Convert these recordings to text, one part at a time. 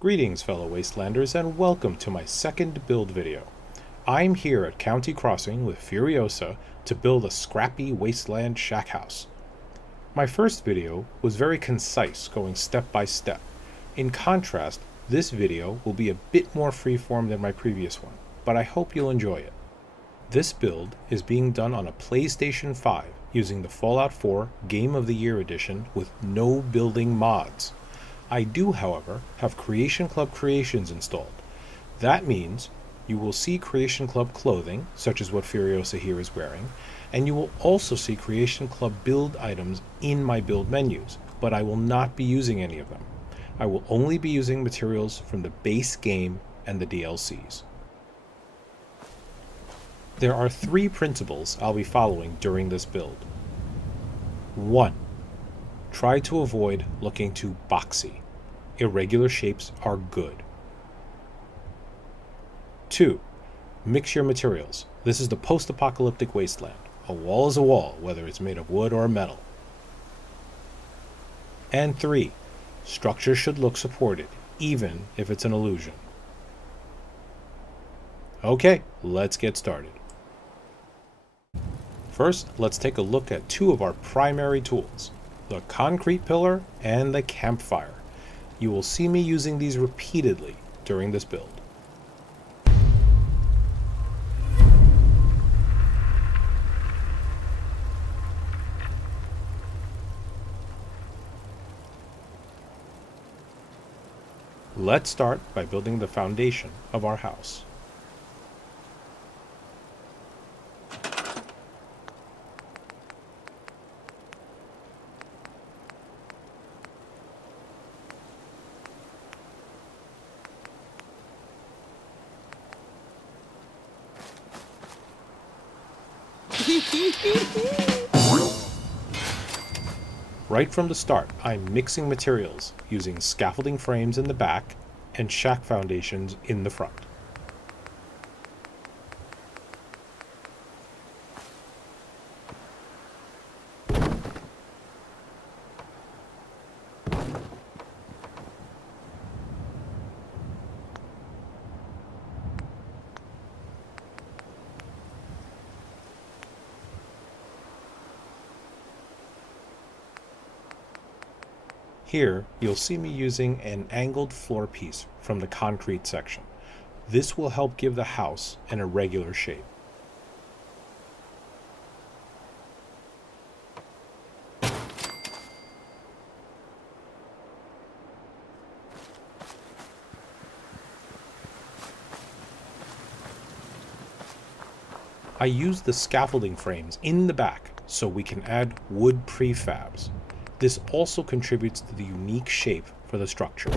Greetings fellow Wastelanders and welcome to my second build video. I'm here at County Crossing with Furiosa to build a Scrappy Wasteland shack house. My first video was very concise, going step by step. In contrast, this video will be a bit more freeform than my previous one, but I hope you'll enjoy it. This build is being done on a PlayStation 5 using the Fallout 4 Game of the Year edition with no building mods. I do, however, have Creation Club creations installed. That means you will see Creation Club clothing, such as what Furiosa here is wearing, and you will also see Creation Club build items in my build menus, but I will not be using any of them. I will only be using materials from the base game and the DLCs. There are three principles I'll be following during this build. 1. Try to avoid looking too boxy. Irregular shapes are good. 2. Mix your materials. This is the post-apocalyptic wasteland. A wall is a wall, whether it's made of wood or metal. And 3. Structure should look supported, even if it's an illusion. Okay, let's get started. First, let's take a look at two of our primary tools, the concrete pillar and the campfire. You will see me using these repeatedly during this build. Let's start by building the foundation of our house. Right from the start, I'm mixing materials using scaffolding frames in the back and shack foundations in the front. Here, you'll see me using an angled floor piece from the concrete section. This will help give the house an irregular shape. I use the scaffolding frames in the back so we can add wood prefabs. This also contributes to the unique shape for the structure.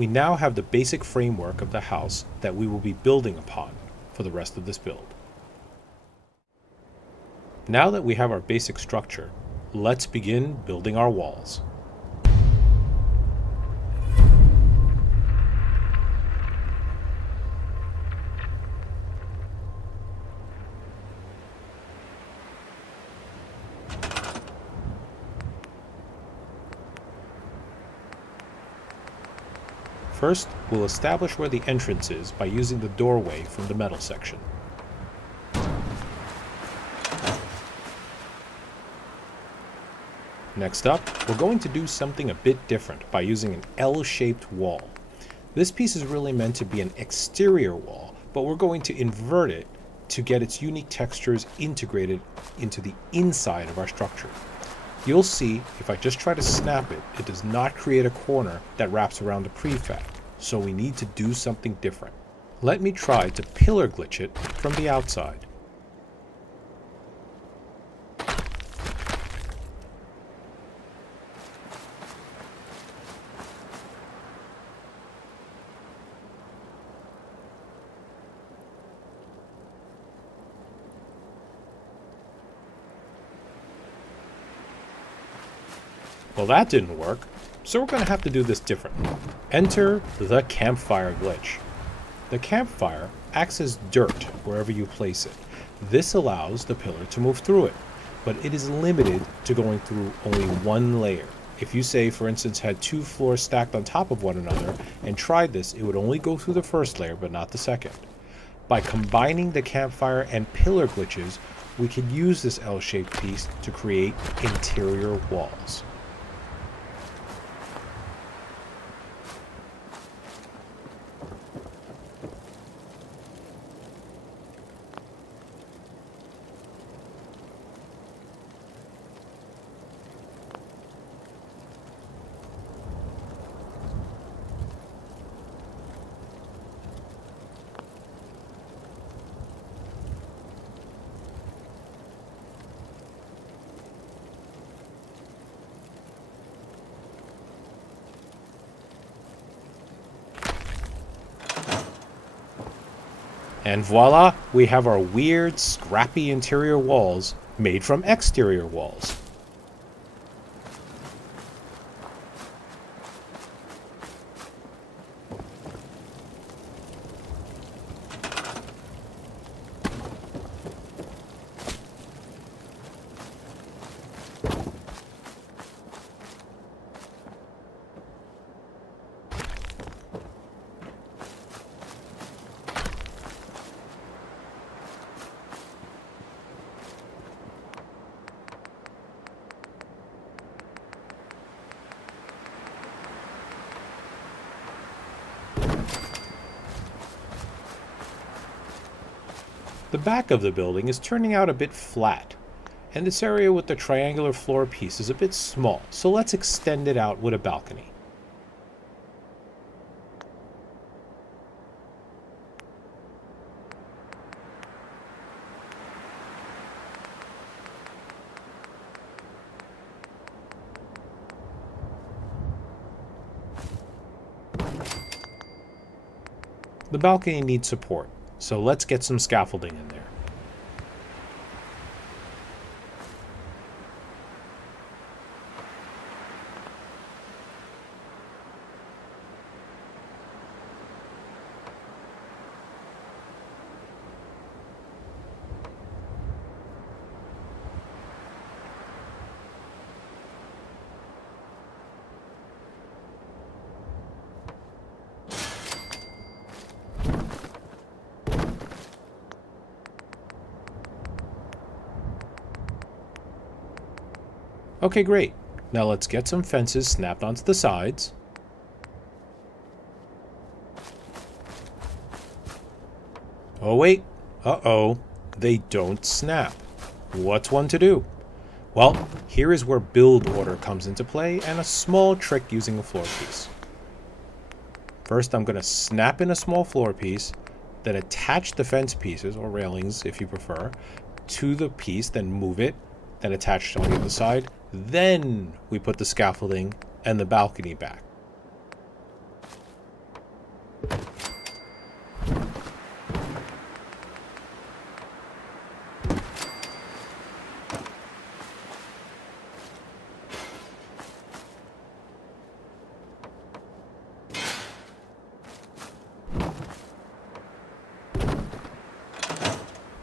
We now have the basic framework of the house that we will be building upon for the rest of this build. Now that we have our basic structure, let's begin building our walls. First, we'll establish where the entrance is by using the doorway from the metal section. Next up, we're going to do something a bit different by using an L-shaped wall. This piece is really meant to be an exterior wall, but we're going to invert it to get its unique textures integrated into the inside of our structure. You'll see, if I just try to snap it, it does not create a corner that wraps around the prefab, so we need to do something different. Let me try to pillar glitch it from the outside. Well, that didn't work, so we're going to have to do this differently. Enter the Campfire Glitch. The campfire acts as dirt wherever you place it. This allows the pillar to move through it, but it is limited to going through only one layer. If you say, for instance, had 2 floors stacked on top of one another and tried this, it would only go through the first layer, but not the second. By combining the campfire and pillar glitches, we can use this L-shaped piece to create interior walls. And voila, we have our weird, scrappy interior walls made from exterior walls. The back of the building is turning out a bit flat, and this area with the triangular floor piece is a bit small, so let's extend it out with a balcony. The balcony needs support, so let's get some scaffolding in there. Okay, great. Now let's get some fences snapped onto the sides. Oh wait, uh-oh, they don't snap. What's one to do? Well, here is where build order comes into play and a small trick using a floor piece. First, I'm going to snap in a small floor piece, then attach the fence pieces, or railings if you prefer, to the piece, then move it, then attach it on the other side. Then we put the scaffolding and the balcony back.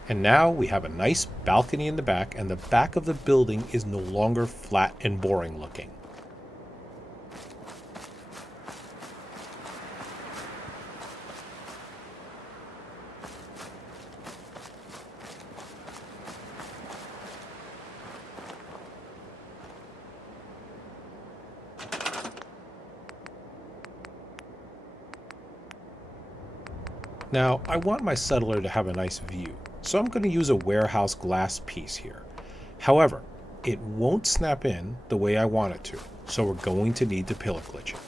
And now we have a nice balcony in the back, and the back of the building is no longer flat and boring looking. Now, I want my settler to have a nice view, so I'm going to use a warehouse glass piece here. However, it won't snap in the way I want it to, so we're going to need to pillar glitch it.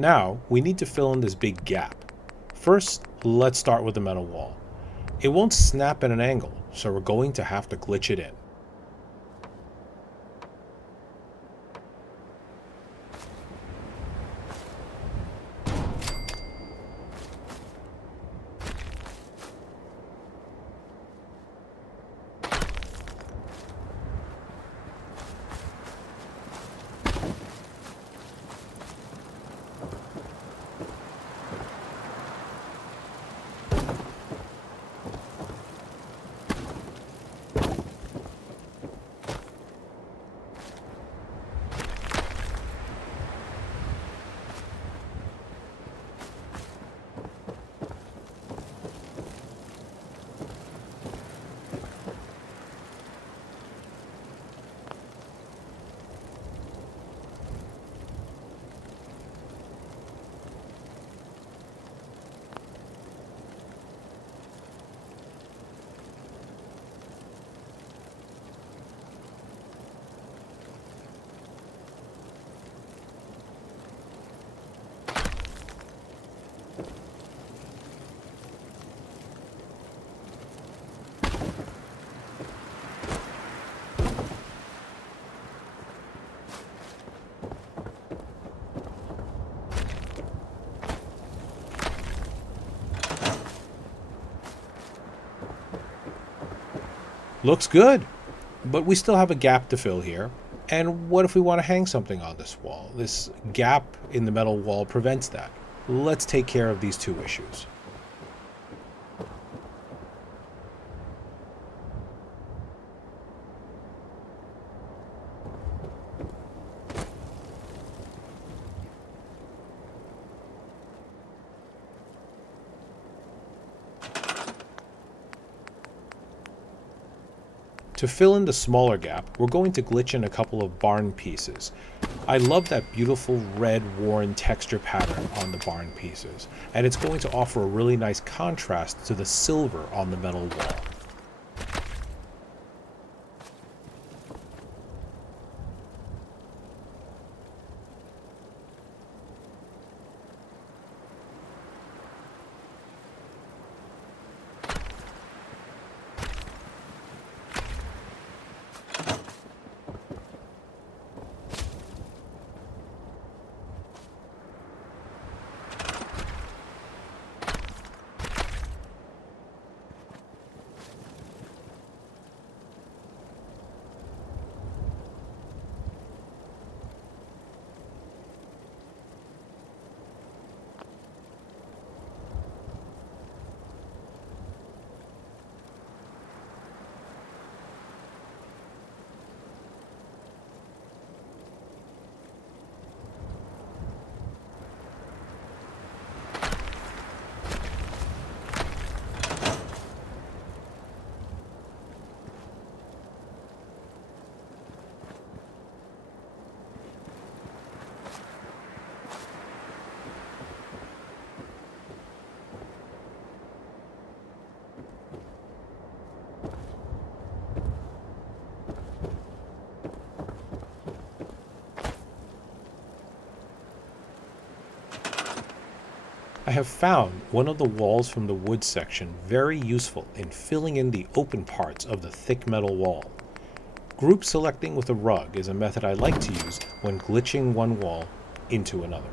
Now, we need to fill in this big gap. First, let's start with the metal wall. It won't snap at an angle, so we're going to have to glitch it in. Looks good, but we still have a gap to fill here. And what if we want to hang something on this wall? This gap in the metal wall prevents that. Let's take care of these two issues. To fill in the smaller gap, we're going to glitch in a couple of barn pieces. I love that beautiful red worn texture pattern on the barn pieces, and it's going to offer a really nice contrast to the silver on the metal wall. I have found one of the walls from the wood section very useful in filling in the open parts of the thick metal wall. Group selecting with a rug is a method I like to use when glitching one wall into another.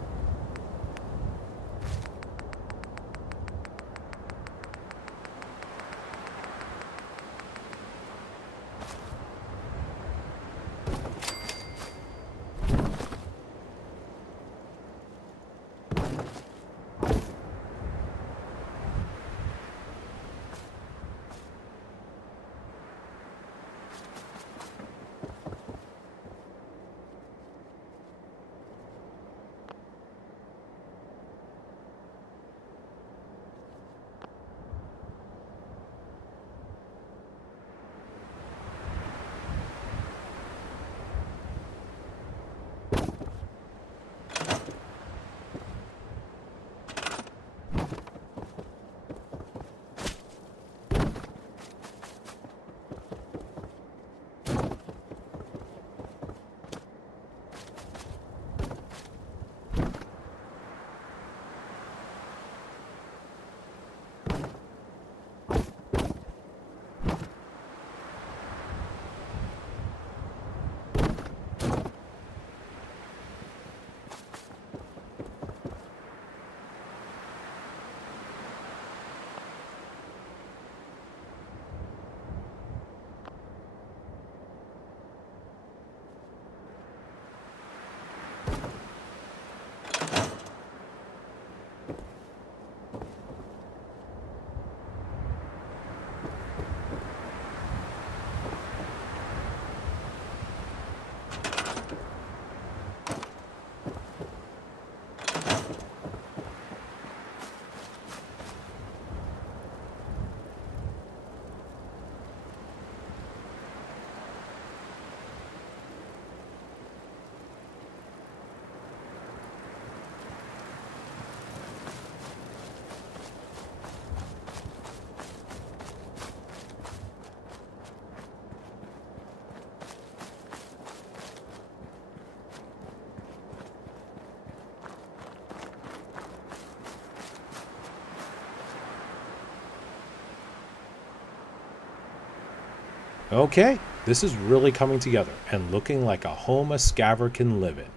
Okay, this is really coming together and looking like a home a scaver can live in.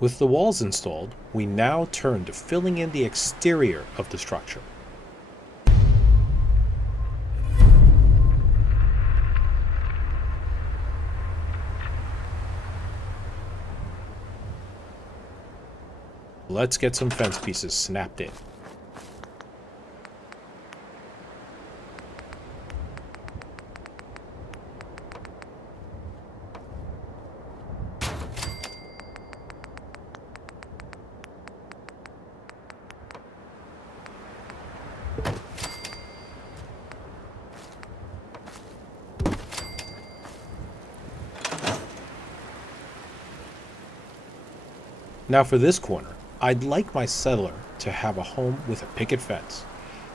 With the walls installed, we now turn to filling in the exterior of the structure. Let's get some fence pieces snapped in. Now for this corner, I'd like my settler to have a home with a picket fence.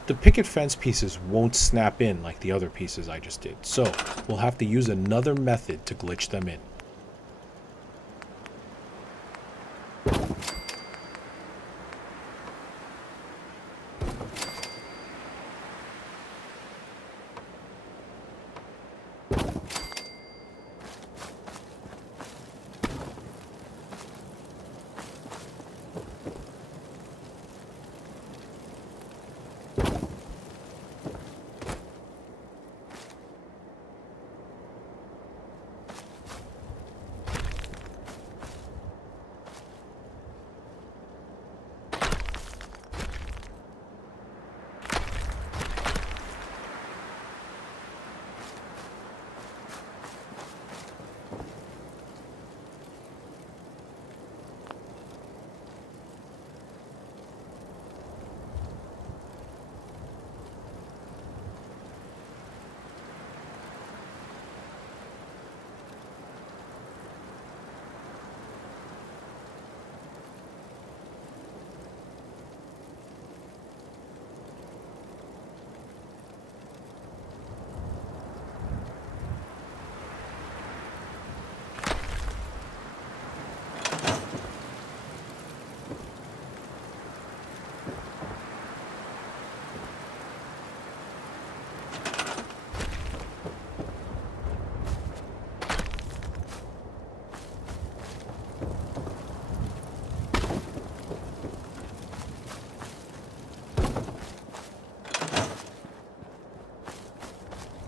The picket fence pieces won't snap in like the other pieces I just did, so we'll have to use another method to glitch them in.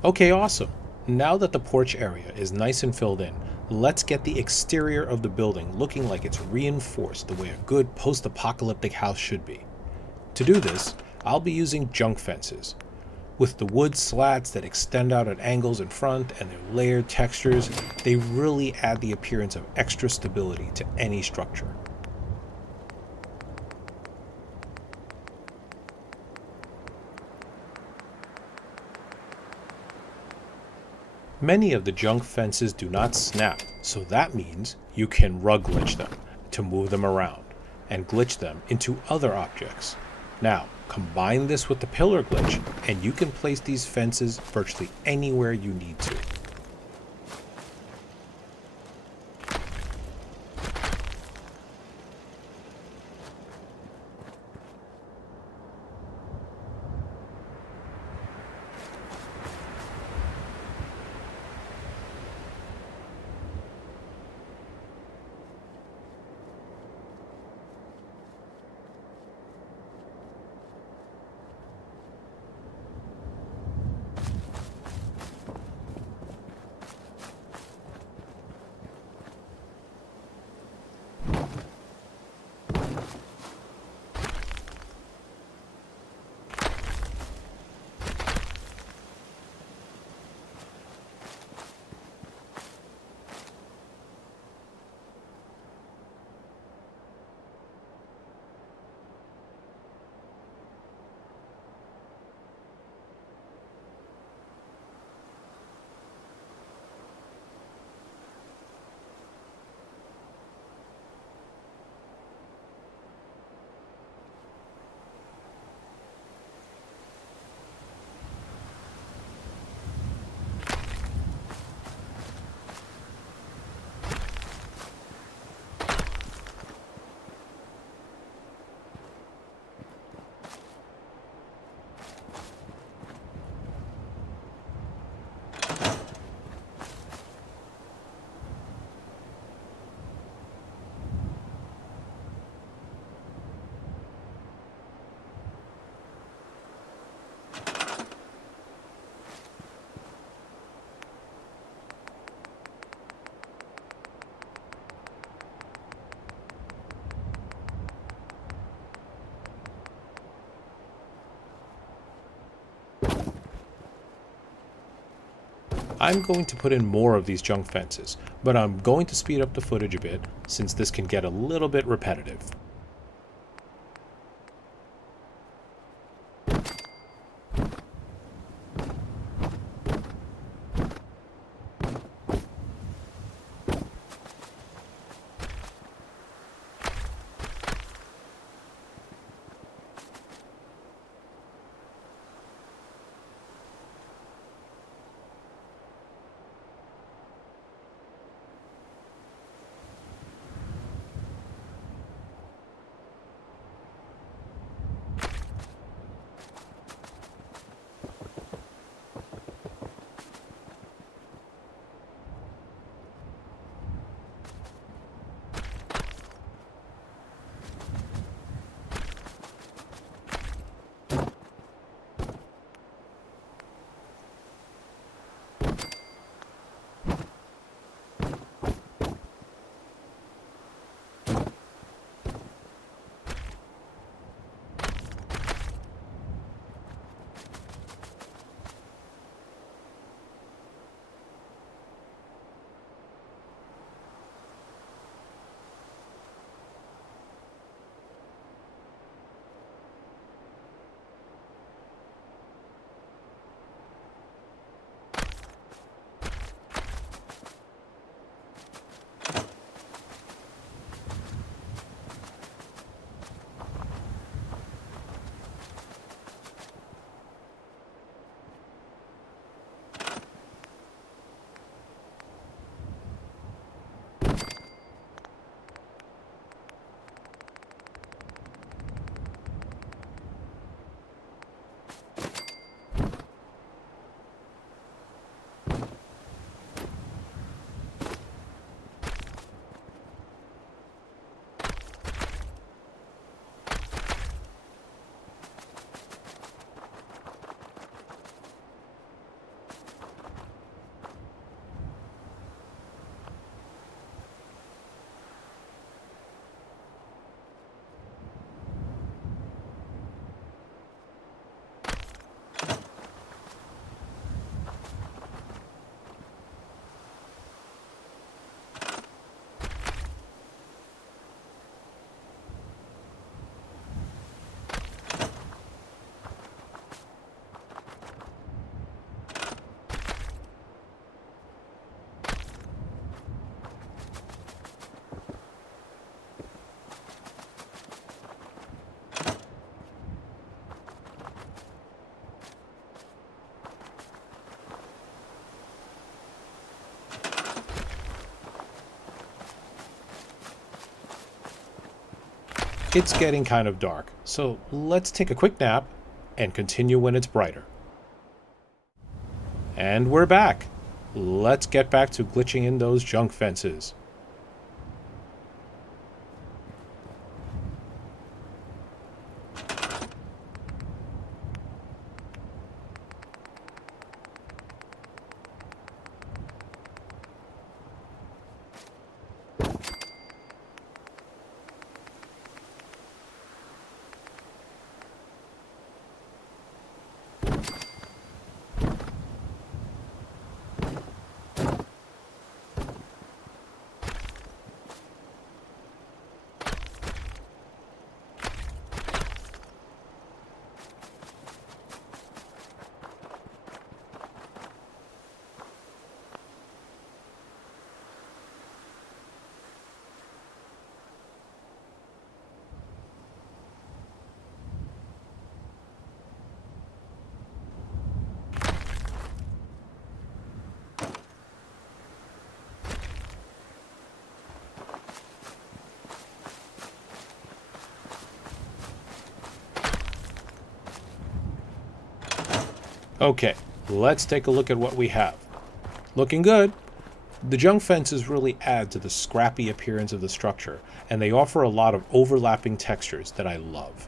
Okay, awesome. Now that the porch area is nice and filled in, let's get the exterior of the building looking like it's reinforced the way a good post-apocalyptic house should be. To do this, I'll be using junk fences. With the wood slats that extend out at angles in front and their layered textures, they really add the appearance of extra stability to any structure. Many of the junk fences do not snap, so that means you can rug glitch them to move them around and glitch them into other objects. Now, combine this with the pillar glitch and you can place these fences virtually anywhere you need to. I'm going to put in more of these junk fences, but I'm going to speed up the footage a bit since this can get a little bit repetitive. It's getting kind of dark, so let's take a quick nap and continue when it's brighter. And we're back. Let's get back to glitching in those junk fences. Okay, let's take a look at what we have. Looking good. The junk fences really add to the scrappy appearance of the structure, and they offer a lot of overlapping textures that I love.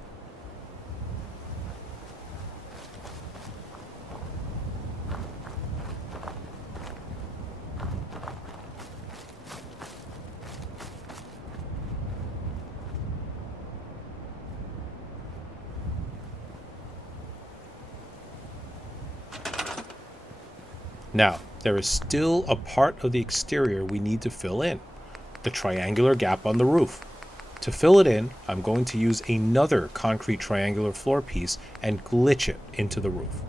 Now, there is still a part of the exterior we need to fill in, the triangular gap on the roof. To fill it in, I'm going to use another concrete triangular floor piece and glitch it into the roof.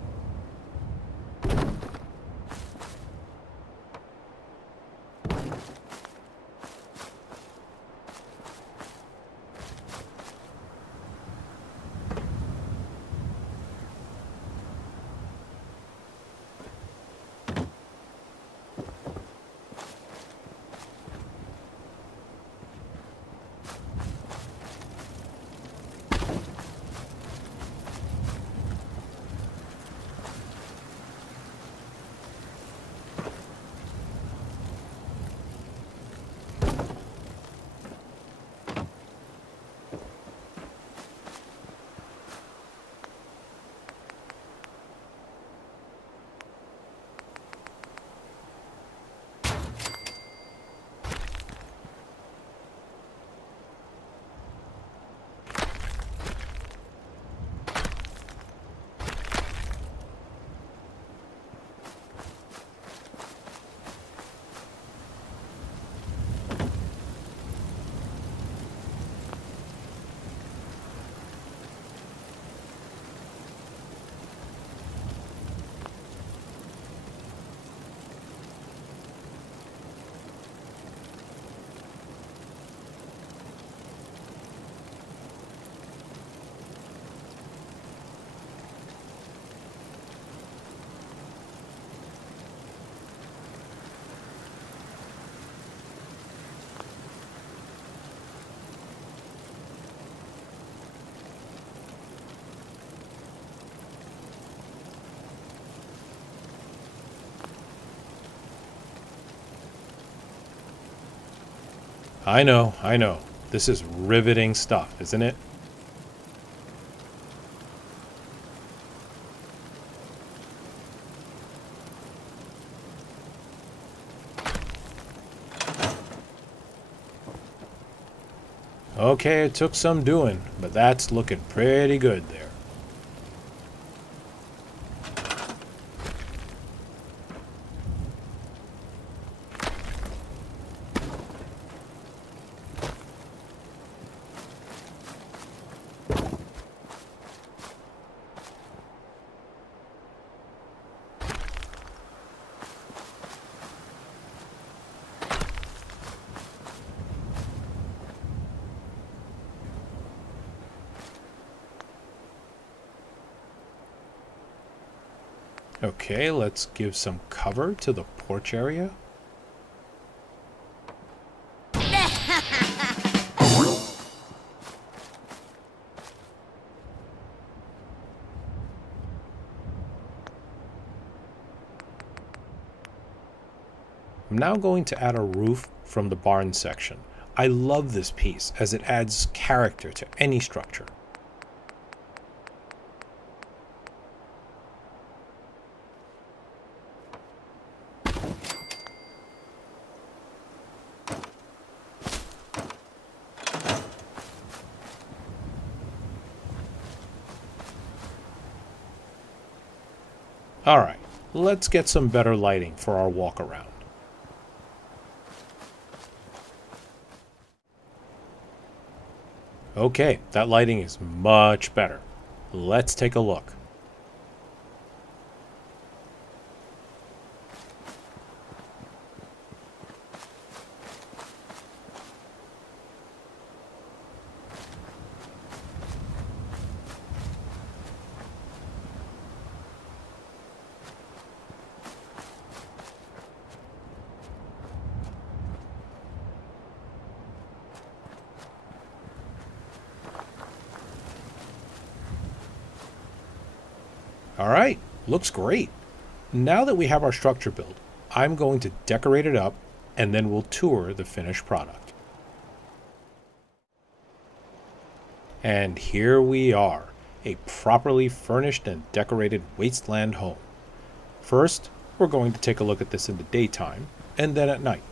I know. This is riveting stuff, isn't it? Okay, it took some doing, but that's looking pretty good there. Okay, let's give some cover to the porch area. I'm now going to add a roof from the barn section. I love this piece as it adds character to any structure. Alright, let's get some better lighting for our walk around. Okay, that lighting is much better. Let's take a look. Alright, looks great. Now that we have our structure built, I'm going to decorate it up and then we'll tour the finished product. And here we are, a properly furnished and decorated Wasteland home. First, we're going to take a look at this in the daytime and then at night.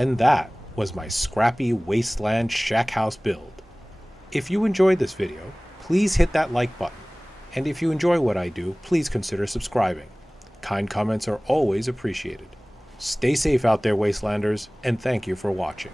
And that was my Scrappy Wasteland shack house build. If you enjoyed this video, please hit that like button. And if you enjoy what I do, please consider subscribing. Kind comments are always appreciated. Stay safe out there, Wastelanders, and thank you for watching.